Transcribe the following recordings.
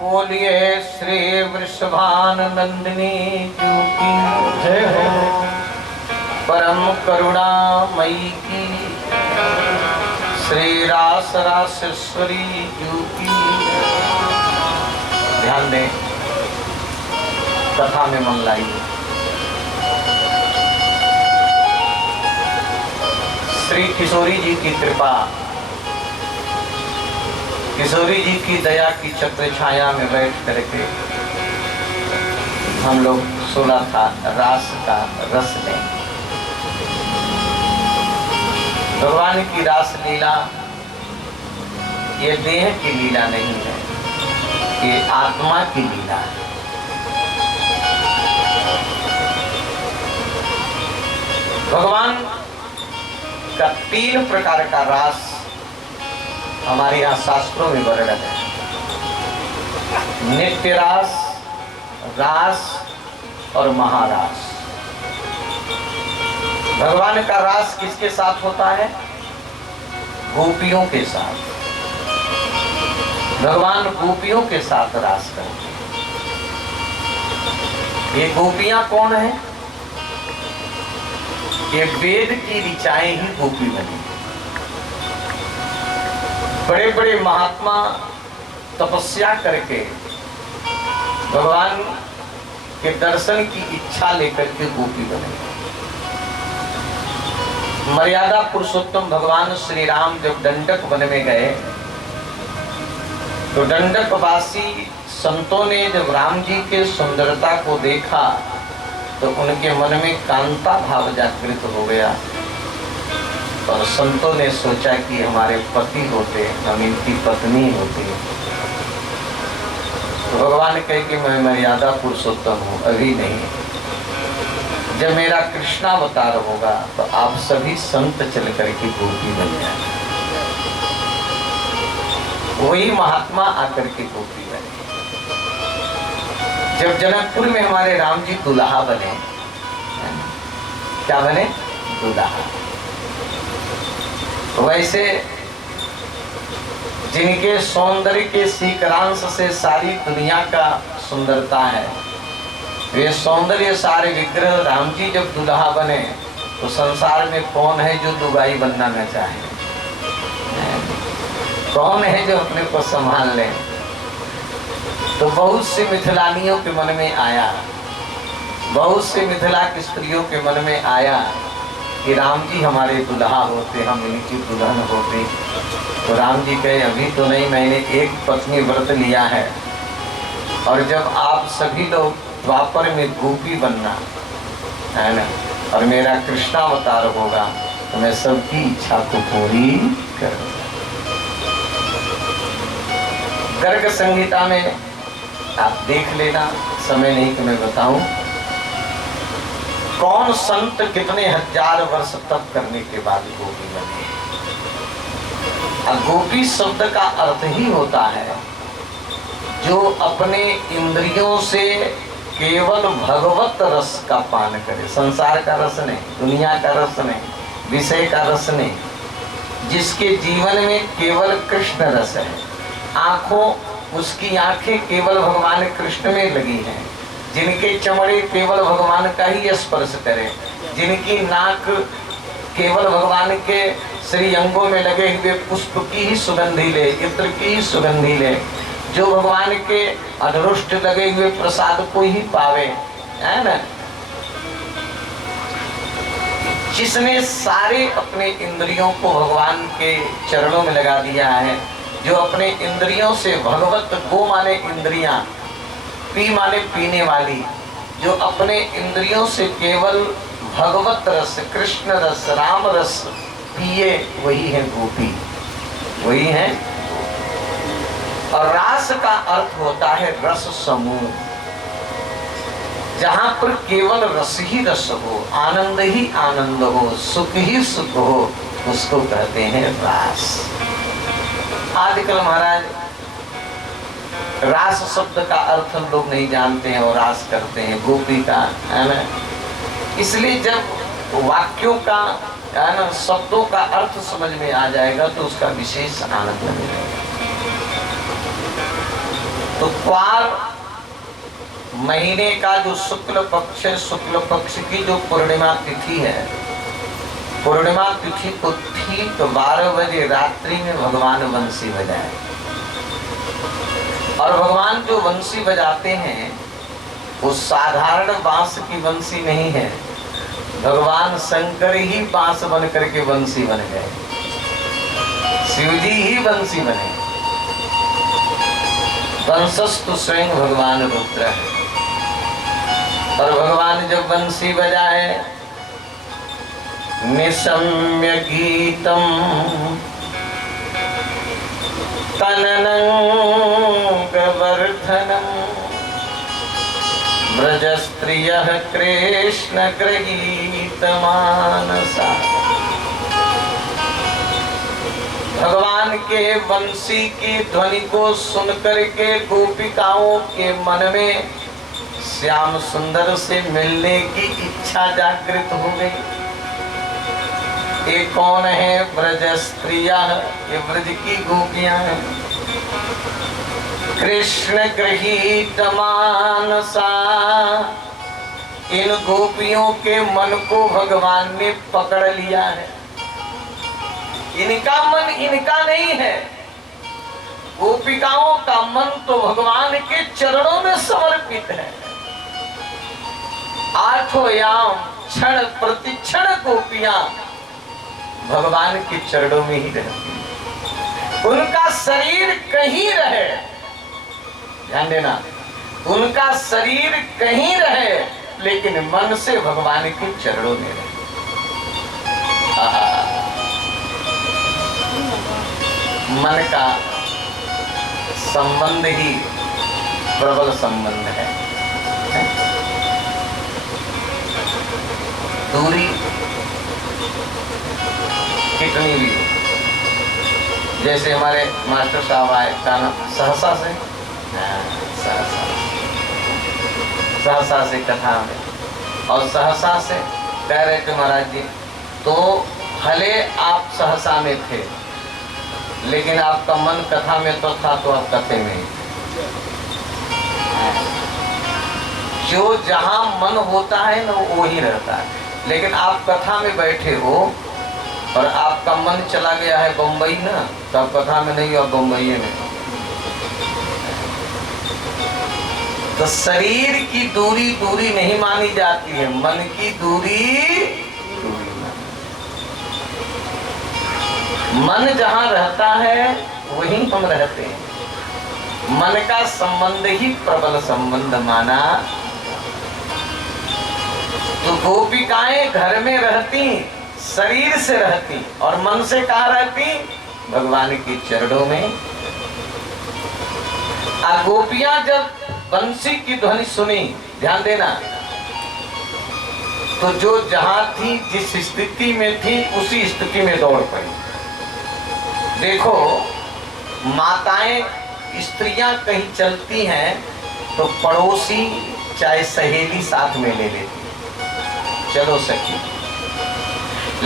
बोलिए श्री वृषभानंदिनी जू की जय हो, परम करुणामयी की श्री रास रासेश्वरी जू की। ध्यान दें, कथा में मन लाइए। श्री किशोरी जी की कृपा, किशोरी जी की दया की छत्र छाया में बैठ करके हम लोग सुना था रास का रस ने। भगवान की रास लीला ये देह की लीला नहीं है, ये आत्मा की लीला है। भगवान का 3 प्रकार का रास हमारे यहाँ शास्त्रों में वर्णन है। नित्य रास, रास और महारास। भगवान का रास किसके साथ होता है? गोपियों के साथ। भगवान गोपियों के साथ रास करते हैं। ये गोपियां कौन है? ये वेद की ऋचाएं ही गोपी बनी। बड़े बड़े महात्मा तपस्या करके भगवान के दर्शन की इच्छा लेकर के गोपी बने। मर्यादा पुरुषोत्तम भगवान श्री राम जब दंडक वन में गए तो दंडकवासी संतों ने जब राम जी के सुंदरता को देखा तो उनके मन में कांता भाव जागृत हो गया और संतों ने सोचा कि हमारे पति होते, हम इनकी पत्नी होती। तो भगवान कहे कि मैं मर्यादा पुरुषोत्तम हूँ, अभी नहीं। जब मेरा कृष्णावतार होगा तो आप सभी संत चल करके गोपी बन जाए। वही महात्मा आकर के गोपी बने। जब जनकपुर में हमारे राम जी दुल्हा बने, क्या बने? दुल्हा। वैसे जिनके सौंदर्य के सीकरांश से सारी दुनिया का सुंदरता है, वे सौंदर्य सारे विग्रह राम जी जब दुल्हा बने तो संसार में कौन है जो दुबाई बनना न चाहे? कौन है जो अपने को संभाल ले? तो बहुत सी मिथिलानियों के मन में आया, बहुत से मिथिला की स्त्रियों के मन में आया कि राम जी हमारे दुल्हा होते, हम इनकी दुल्हन होते। तो राम जी कहे अभी तो नहीं, मैंने एक पत्नी व्रत लिया है और जब आप सभी लोग द्वापर में गोपी बनना है ना और मेरा कृष्णावतार होगा तो मैं सबकी इच्छा को पूरी करूंगा। गर्ग संहिता में आप देख लेना, समय नहीं कि मैं बताऊं कौन संत कितने हजार वर्ष तप करने के बाद गोपी बने। गोपी शब्द का अर्थ ही होता है जो अपने इंद्रियों से केवल भगवत रस का पान करे, संसार का रस नहीं, दुनिया का रस नहीं, विषय का रस नहीं, जिसके जीवन में केवल कृष्ण रस है। आंखों, उसकी आंखें केवल भगवान कृष्ण में लगी हैं, जिनके चमड़े केवल भगवान का ही स्पर्श करें, जिनकी नाक केवल भगवान के श्री अंगों में लगे हुए पुष्प की ही सुगंधी ले, इत्र की ही सुगंधी ले, जो भगवान के अधरुष्ट लगे हुए प्रसाद को ही पावे, है ना। जिसने सारे अपने इंद्रियों को भगवान के चरणों में लगा दिया है, जो अपने इंद्रियों से भगवत, गो माने इंद्रियां, पी माने पीने वाली, जो अपने इंद्रियों से केवल भगवत रस, कृष्ण रस, राम रस पिए, वही है गोपी, वही है। और रास का अर्थ होता है रस समूह, जहां पर केवल रस ही रस हो, आनंद ही आनंद हो, सुख ही सुख हो, उसको कहते हैं रास। आजकल महाराज रास शब्द का अर्थ हम लोग नहीं जानते हैं और रास करते हैं, गोपी का, है ना। इसलिए जब वाक्यों का, है ना, शब्दों का अर्थ समझ में आ जाएगा तो उसका विशेष आनंद मिलेगा। तो क्वार महीने का जो शुक्ल पक्ष है, शुक्ल पक्ष की जो पूर्णिमा तिथि है, पूर्णिमा तिथि को ठीक 12 बजे रात्रि में भगवान बंसी बजाए। और भगवान जो बंसी बजाते हैं वो साधारण बांस की बंसी नहीं है, भगवान शंकर ही बांस बन करके बंसी बन गए, शिवजी ही बंसी बने। बंसस्तु स्वयं भगवान रुद्र है। और भगवान जब बंसी बजाए, निशम्य गीतम तननं प्रवर्धनम् ब्रजस्त्रियः कृष्ण गृहीत मानसा। भगवान के बंसी की ध्वनि को सुनकर के गोपिकाओं के मन में श्याम सुंदर से मिलने की इच्छा जागृत हो गई। ये कौन है? ब्रज स्त्रिया, ये ब्रज की गोपियां हैं। कृष्ण गृहीत मानसा, इन गोपियों के मन को भगवान ने पकड़ लिया है। इनका मन इनका नहीं है, गोपिकाओं का मन तो भगवान के चरणों में समर्पित है। आठों याम क्षण प्रतिक्षण गोपियां भगवान के चरणों में ही रहती। उनका शरीर कहीं रहे, ध्यान देना, उनका शरीर कहीं रहे लेकिन मन से भगवान के चरणों में रहे। मन का संबंध ही प्रबल संबंध है। दूरी कितनी भी, जैसे हमारे मास्टर साहब आए सहसा से, सहसा से कथा में, और सहसा से कह रहे थे महाराज जी, तो भले आप सहसा में थे लेकिन आपका मन कथा में तो था, तो आप कथे में। जो जहां मन होता है ना वो ही रहता है, लेकिन आप कथा में बैठे हो और आपका मन चला गया है बम्बई ना, तो आप कथा में नहीं हो, बम्बई में। तो शरीर की दूरी दूरी नहीं मानी जाती है, मन की दूरी मन जहां रहता है वहीं हम रहते हैं। मन का संबंध ही प्रबल संबंध माना। तो गोपिकाएं घर में रहती, शरीर से रहती, और मन से कहाँ रहती? भगवान के चरणों में। गोपियां जब बंसी की ध्वनि सुनी, ध्यान देना, तो जो जहां थी, जिस स्थिति में थी, उसी स्थिति में दौड़ पड़ी। देखो, माताएं, स्त्रियां कहीं चलती हैं तो पड़ोसी चाहे सहेली साथ में ले लेती, चलो सखी।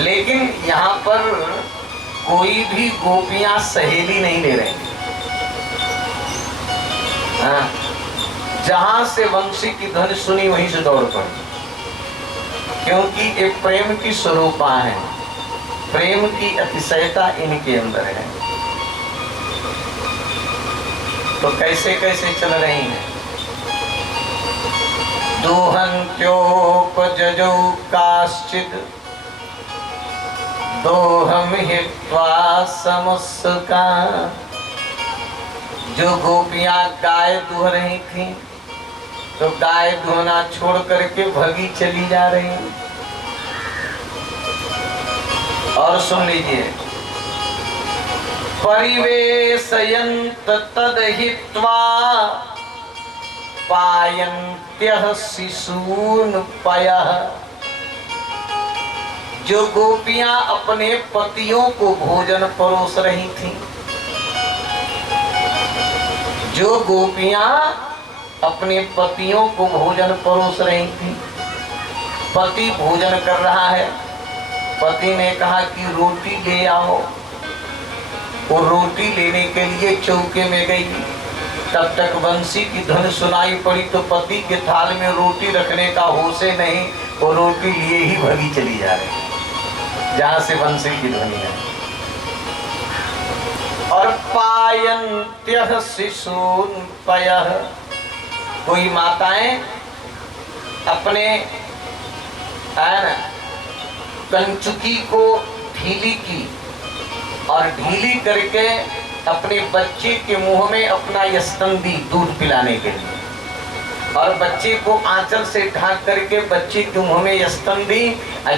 लेकिन यहाँ पर कोई भी गोपियां सहेली नहीं ले रही। जहां से वंशी की ध्वनि सुनी वहीं से दौड़ पड़ी, क्योंकि एक प्रेम की स्वरूपा है, प्रेम की अतिशयता इनके अंदर है। तो कैसे कैसे चल रही हैं? दोहन्त्योपजजौ काश्चित् दोहम हित्वा समुत्सुका। जो गोपियां गाय दुह रही थी तो गाय दुहना छोड़ करके भगी चली जा रही। और सुन लीजिए, परिवेशयन्त तदहित्वा पायन्त्यः शिशून् पयः। जो गोपियां अपने पतियों को भोजन परोस रही थी, जो गोपियां अपने पतियों को भोजन परोस रही थी, पति भोजन कर रहा है, पति ने कहा कि रोटी ले आओ। वो रोटी लेने के लिए चौके में गई, तब तक बंसी की धुन सुनाई पड़ी तो पति के थाल में रोटी रखने का होश नहीं, वो रोटी लिए ही भगी चली जा रही जहां से बंसी की ध्वनि है। और पायन्त्यः शिशून् पयः, कोई माताएं अपने कंचुकी को ढीली की और ढीली करके अपने बच्चे के मुंह में अपना स्तन दी दूध पिलाने के लिए, और बच्चे को आंचल से ढांक करके बच्चे के मुंह में स्तन दी।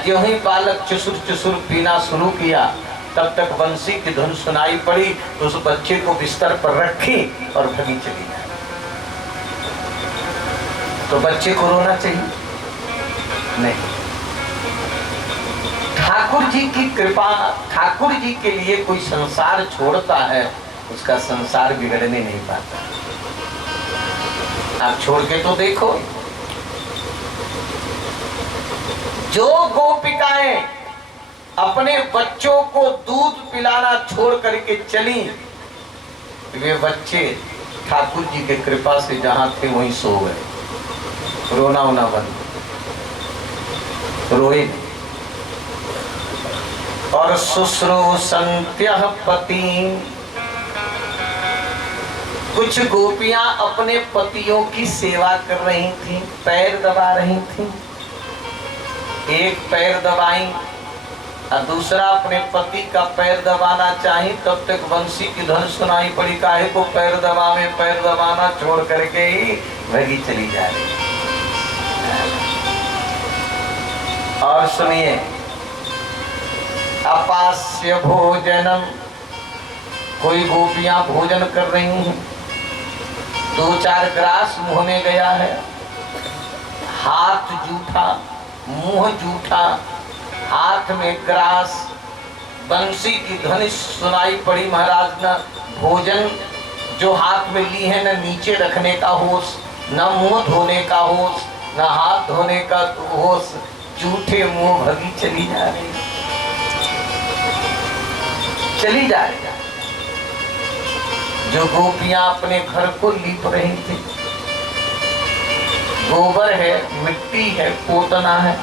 जो ही बालक चुसुर चुसुर पीना शुरू किया, तब तक बंसी की धुन सुनाई पड़ी तो उस बच्चे को बिस्तर पर रखी और भगी चली गई। तो बच्चे को रोना चाहिए नहीं। ठाकुर जी की कृपा, ठाकुर जी के लिए कोई संसार छोड़ता है, उसका संसार बिगड़ने नहीं पाता। आप छोड़ के तो देखो, जो गोपिकाएं अपने बच्चों को दूध पिलाना छोड़ करके चली, वे बच्चे ठाकुर जी के कृपा से जहां थे वहीं सो गए, रोना होना बंद, रोए नहीं। और शुश्रूषन्त्यः पतिं, कुछ गोपियां अपने पतियों की सेवा कर रही थी, पैर दबा रही थी। एक पैर दबाई और दूसरा अपने पति का पैर दबाना चाही, तब तक बंसी की धुन सुनाई पड़ी। काहे को पैर दबावे, पैर दबाना छोड़ करके ही भगी चली जा रही। और सुनिए, अपास्य भोजनम, कोई गोपियां भोजन कर रही हैं, 2-4 ग्रास मुंह में गया है, हाथ जूठा, मुंह जूठा, हाथ में ग्रास, बंसी की ध्वनि सुनाई पड़ी। महाराज न भोजन जो हाथ में ली है, न नीचे रखने का होश, न मुंह धोने का होश, न हाथ धोने का होश, जूठे मुंह भगी चली जा रही, चली जा रही। जो गोपियां अपने घर को लीप रही थी, गोबर है, मिट्टी है, पोतना है,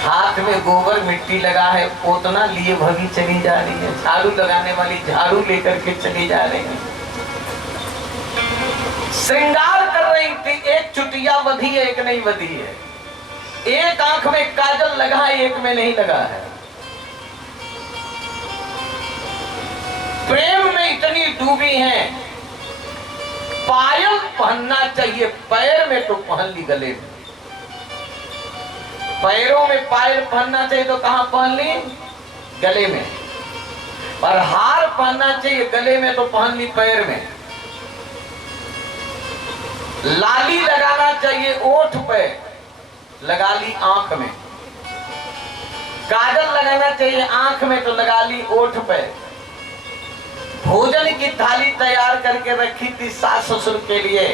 हाथ में गोबर मिट्टी लगा है, पोतना लिए भगी चली जा रही है। झाड़ू लगाने वाली झाड़ू लेकर के चली जा रही है। श्रृंगार कर रही थी, एक चुटिया बधी है, एक नहीं बधी है, एक आंख में काजल लगा है, एक में नहीं लगा है। प्रेम में इतनी डूबी हैं, पायल पहनना चाहिए, पैर में तो पहन ली, गले में, पैरों में पायल पहनना चाहिए तो कहां पहन ली, गले में। और हार पहनना चाहिए गले में तो पहन ली पैर में। लाली लगाना चाहिए ओठ पे, लगा ली आंख में। काजल लगाना चाहिए आंख में तो लगा ली ओठ पे। भोजन की थाली तैयार करके रखी थी सास ससुर के लिए,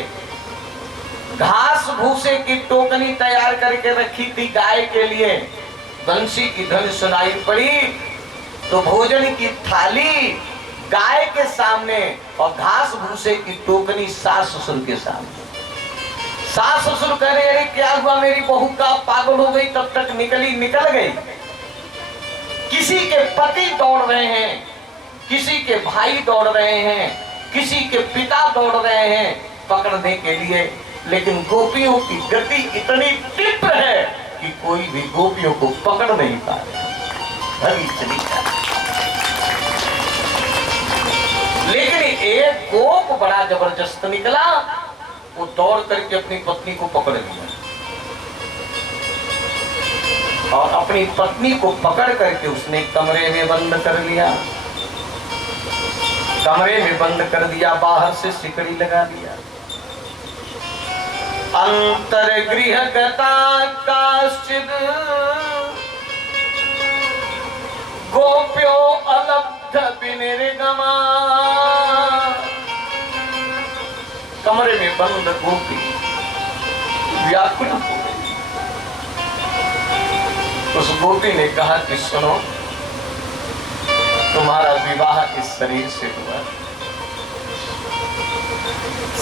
घास भूसे की टोकनी तैयार करके रखी थी गाय के लिए। बंसी की धुन सुनाई पड़ी तो भोजन की थाली गाय के सामने और घास भूसे की टोकनी सास ससुर के सामने। सास ससुर कह रहे, अरे क्या हुआ मेरी बहू का, पागल हो गई, तब तक निकल गई। किसी के पति दौड़ रहे हैं, किसी के भाई दौड़ रहे हैं, किसी के पिता दौड़ रहे हैं पकड़ने के लिए, लेकिन गोपियों की गति इतनी तीव्र है कि कोई भी गोपियों को पकड़ नहीं पा रहा, भगी चली जा। लेकिन एक गोप बड़ा जबरदस्त निकला, वो दौड़ करके अपनी पत्नी को पकड़ लिया और अपनी पत्नी को पकड़ करके उसने कमरे में बंद कर लिया। कमरे में बंद कर दिया, बाहर से सिकड़ी लगा दिया। अंतर्गृह गता काश्चिद गोप्यो अलब्ध विनिर्गमा कमरे में बंद गोपी व्याकुल हो गई। उस गोपी ने कहा कि सुनो, तुम्हारा विवाह इस शरीर से हुआ,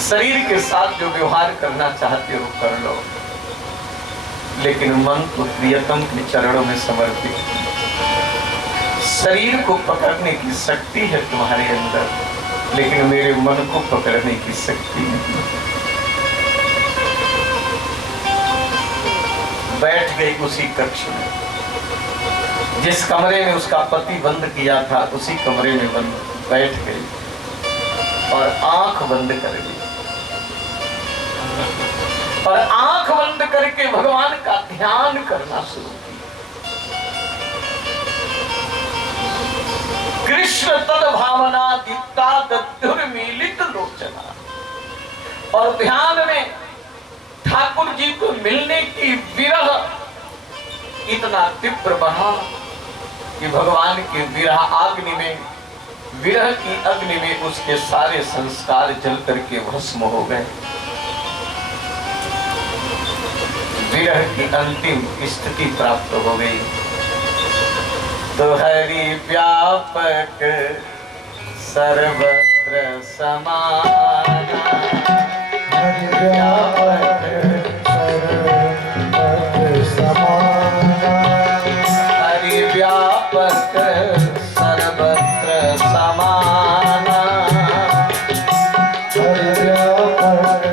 शरीर के साथ जो व्यवहार करना चाहते हो कर लो, लेकिन मन को प्रियतम के चरणों में समर्पित। शरीर को पकड़ने की शक्ति है तुम्हारे अंदर, लेकिन मेरे मन को पकड़ने की शक्ति नहीं। बैठ गई उसी कक्ष में, जिस कमरे में उसका पति बंद किया था उसी कमरे में बंद बैठ गई और आंख बंद कर ली, और आंख बंद करके भगवान का ध्यान करना शुरू किया। कृष्ण तद भावना दीप्ता दुर्मिलित लोचना, और ध्यान में ठाकुर जी को मिलने की विरह इतना तीव्र बढ़ा कि भगवान के विरह अग्नि में, विरह की अग्नि में उसके सारे संस्कार जल करके भस्म हो गए। विरह की अंतिम स्थिति प्राप्त हो गई। तो हरि व्यापक सर्वत्र समाना, हरि व्यापक सर्वत्र समाना, हरि व्यापक सर्वत्र समाना, हरि व्यापक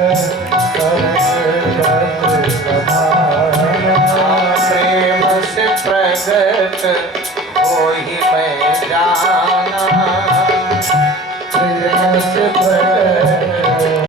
सर्वत्र समाना, प्रेम से प्रगट हो ही मैं